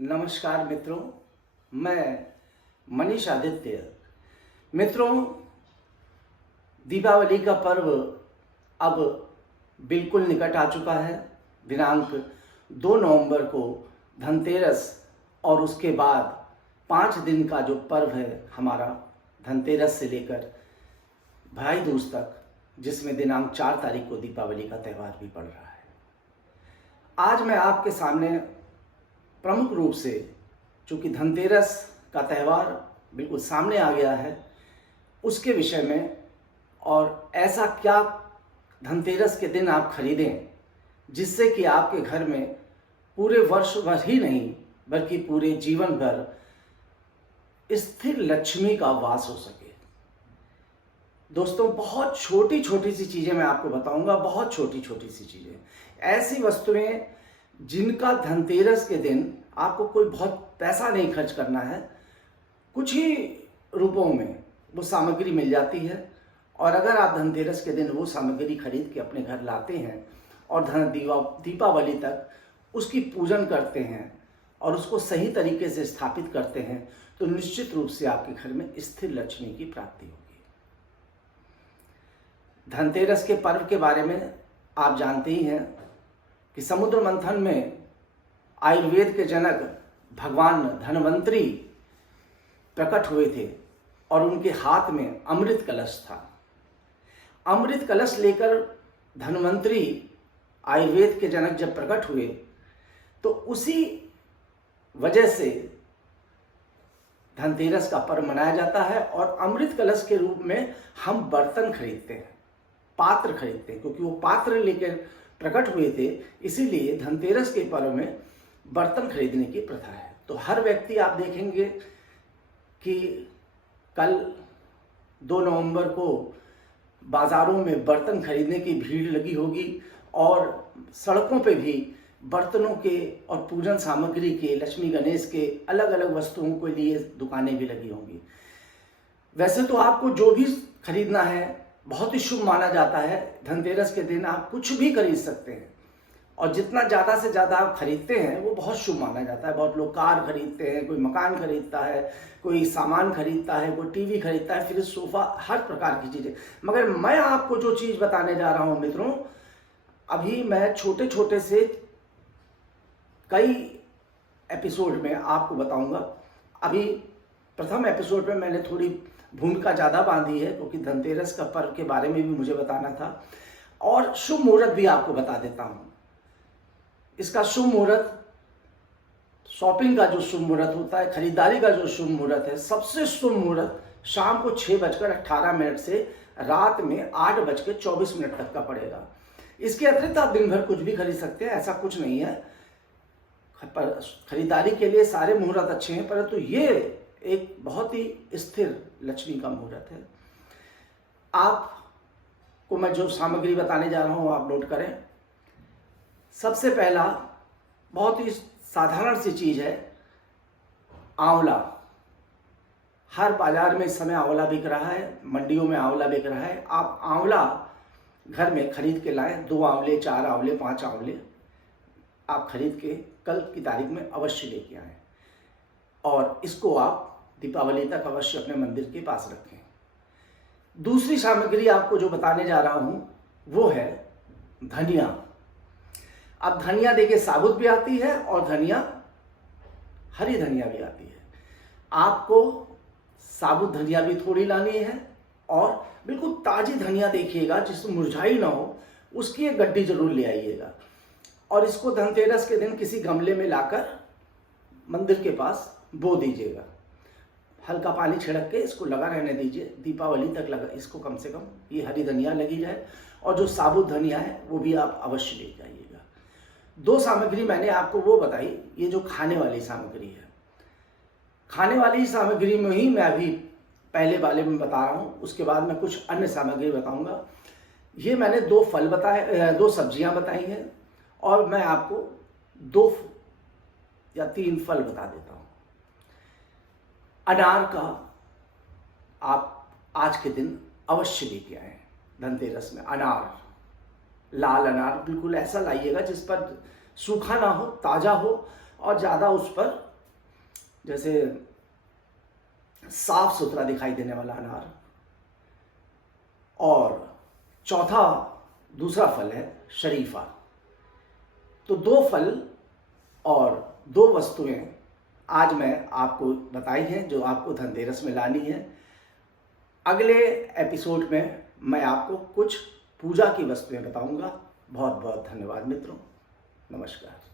नमस्कार मित्रों, मैं मनीष आदित्य। मित्रों, दीपावली का पर्व अब बिल्कुल निकट आ चुका है। दिनांक 2 नवंबर को धनतेरस और उसके बाद 5 दिन का जो पर्व है हमारा, धनतेरस से लेकर भाई दूज तक, जिसमें दिनांक 4 तारीख को दीपावली का त्यौहार भी पड़ रहा है। आज मैं आपके सामने प्रमुख रूप से, चूँकि धनतेरस का त्यौहार बिल्कुल सामने आ गया है, उसके विषय में और ऐसा क्या धनतेरस के दिन आप खरीदें जिससे कि आपके घर में पूरे वर्ष भर ही नहीं बल्कि पूरे जीवन भर स्थिर लक्ष्मी का वास हो सके। दोस्तों, बहुत छोटी छोटी सी चीज़ें मैं आपको बताऊंगा, बहुत छोटी छोटी सी चीज़ें, ऐसी वस्तुएं जिनका धनतेरस के दिन आपको कोई बहुत पैसा नहीं खर्च करना है, कुछ ही रुपयों में वो सामग्री मिल जाती है। और अगर आप धनतेरस के दिन वो सामग्री खरीद के अपने घर लाते हैं और दीपावली तक उसकी पूजन करते हैं और उसको सही तरीके से स्थापित करते हैं, तो निश्चित रूप से आपके घर में स्थिर लक्ष्मी की प्राप्ति होगी। धनतेरस के पर्व के बारे में आप जानते ही हैं कि समुद्र मंथन में आयुर्वेद के जनक भगवान धन्वंतरी प्रकट हुए थे और उनके हाथ में अमृत कलश था। अमृत कलश लेकर धन्वंतरी आयुर्वेद के जनक जब प्रकट हुए तो उसी वजह से धनतेरस का पर्व मनाया जाता है। और अमृत कलश के रूप में हम बर्तन खरीदते हैं, पात्र खरीदते हैं, क्योंकि वो पात्र लेकर प्रकट हुए थे, इसीलिए धनतेरस के पर्व में बर्तन खरीदने की प्रथा है। तो हर व्यक्ति, आप देखेंगे कि कल 2 नवंबर को बाज़ारों में बर्तन खरीदने की भीड़ लगी होगी और सड़कों पे भी बर्तनों के और पूजन सामग्री के, लक्ष्मी गणेश के अलग अलग वस्तुओं के लिए दुकानें भी लगी होंगी। वैसे तो आपको जो भी खरीदना है बहुत ही शुभ माना जाता है। धनतेरस के दिन आप कुछ भी खरीद सकते हैं और जितना ज़्यादा से ज़्यादा आप खरीदते हैं वो बहुत शुभ माना जाता है। बहुत लोग कार खरीदते हैं, कोई मकान खरीदता है, कोई सामान खरीदता है, कोई टीवी खरीदता है, फ्रिज, सोफ़ा, हर प्रकार की चीज़ें। मगर मैं आपको जो चीज़ बताने जा रहा हूँ मित्रों, अभी मैं छोटे छोटे से कई एपिसोड में आपको बताऊँगा। अभी प्रथम एपिसोड में मैंने थोड़ी भूमिका ज़्यादा बांधी है क्योंकि धनतेरस का पर्व के बारे में भी मुझे बताना था और शुभ मुहूर्त भी आपको बता देता हूँ। इसका शुभ मुहूर्त, शॉपिंग का जो शुभ मुहूर्त होता है, खरीदारी का जो शुभ मुहूर्त है, सबसे शुभ मुहूर्त शाम को 6:18 से रात में 8:24 तक का पड़ेगा। इसके अतिरिक्त आप दिन भर कुछ भी खरीद सकते हैं, ऐसा कुछ नहीं है। खरीदारी के लिए सारे मुहूर्त अच्छे हैं, परंतु ये एक बहुत ही स्थिर लक्ष्मी का मुहूर्त है। आपको मैं जो सामग्री बताने जा रहा हूँ आप नोट करें। सबसे पहला बहुत ही साधारण सी चीज़ है आंवला। हर बाजार में इस समय आंवला बिक रहा है, मंडियों में आंवला बिक रहा है। आप आंवला घर में खरीद के लाएं, 2 आंवले, 4 आंवले, 5 आंवले आप खरीद के कल की तारीख में अवश्य लेके आएं और इसको आप दीपावली तक अवश्य अपने मंदिर के पास रखें। दूसरी सामग्री आपको जो बताने जा रहा हूं वो है धनिया। अब धनिया देखिए, साबुत भी आती है और धनिया, हरी धनिया भी आती है। आपको साबुत धनिया भी थोड़ी लानी है और बिल्कुल ताजी धनिया देखिएगा जिसमें मुरझाई ना हो, उसकी एक गड्डी जरूर ले आइएगा और इसको धनतेरस के दिन किसी गमले में लाकर मंदिर के पास बो दीजिएगा। हल्का पानी छिड़क के इसको लगा रहने दीजिए, दीपावली तक लगा, इसको कम से कम ये हरी धनिया लगी जाए और जो साबुत धनिया है वो भी आप अवश्य ले जाइएगा। 2 सामग्री मैंने आपको वो बताई, ये जो खाने वाली सामग्री है। खाने वाली सामग्री में ही मैं अभी पहले वाले में बता रहा हूँ, उसके बाद मैं कुछ अन्य सामग्री बताऊँगा। ये मैंने 2 फल बताए, 2 सब्जियाँ बताई हैं और मैं आपको 2 या 3 फल बता देता हूँ। अनार का आप आज के दिन अवश्य लेके आए धनतेरस में। अनार, लाल अनार बिल्कुल ऐसा लाइएगा जिस पर सूखा ना हो, ताज़ा हो और ज़्यादा उस पर जैसे साफ सुथरा दिखाई देने वाला अनार, और दूसरा फल है शरीफा। तो 2 फल और 2 वस्तुएं आज मैं आपको बताई हैं जो आपको धनतेरस में लानी है। अगले एपिसोड में मैं आपको कुछ पूजा की वस्तुएं बताऊंगा। बहुत बहुत धन्यवाद मित्रों, नमस्कार।